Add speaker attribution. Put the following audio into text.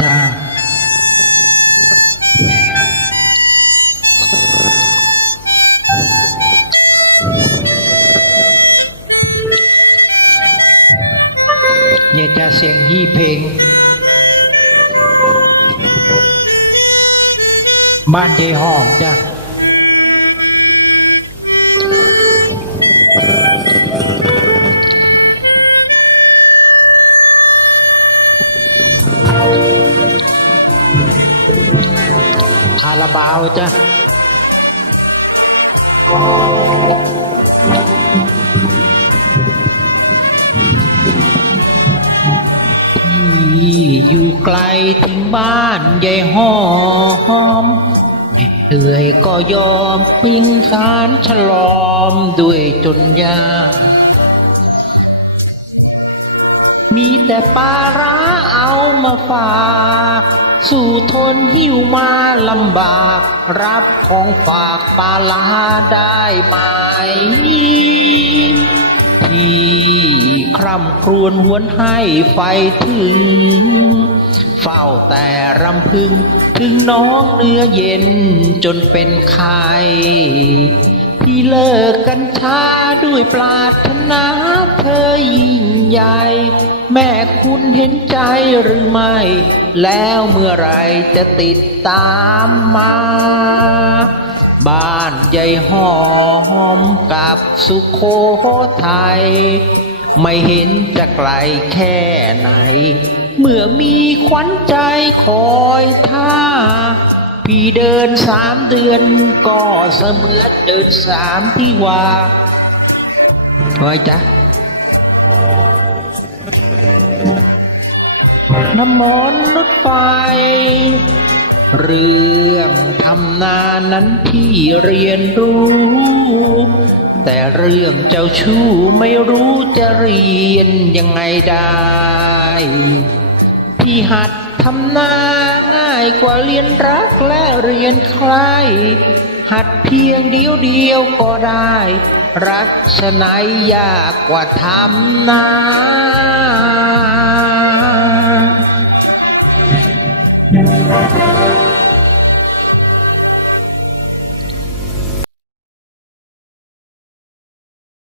Speaker 1: จ้าเนี่ยจะเสียงยี่เพลง บ้านยายหอมจ้ะาราบาวจ้ะที่อยู่ไกลถึงบ้านยายหอมเหนื่อยก็ยอมปิ้งสารฉลอมด้วยจนยา มีแต่ปลาร้าเอามาฝาก สู่ทนหิวมาลำบาก รับของฝากปาลาได้ไหมที่คร่ำครวญหวนให้ไฟถึง เฝ้าแต่รำพึงถึงน้องเนื้อเย็นจนเป็นไข่ เลิกกันช้าด้วยปรารถนาเธอยิ่งใหญ่ แม่คุณเห็นใจหรือไม่ แล้วเมื่อไรจะติดตามมา บ้านใหญ่หอมกับสุโขทัยไม่เห็นจะไกลแค่ไหน เมื่อมีขวัญใจคอยท่า พี่เดินสามเดือนก็เสมือนเดินสามที่ว่าเฮ้ยจ๊ะน้ำมนต์รถไฟ เรื่องทำนานั้นพี่เรียนรู้ แต่เรื่องเจ้าชู้ไม่รู้จะเรียนยังไงได้ พี่หัด ทำนาง่ายกว่าเรียนรักและเรียนใคร หัดเพียงเดียวเดียวก็ได้ รักชนายยากกว่าทำนา
Speaker 2: เ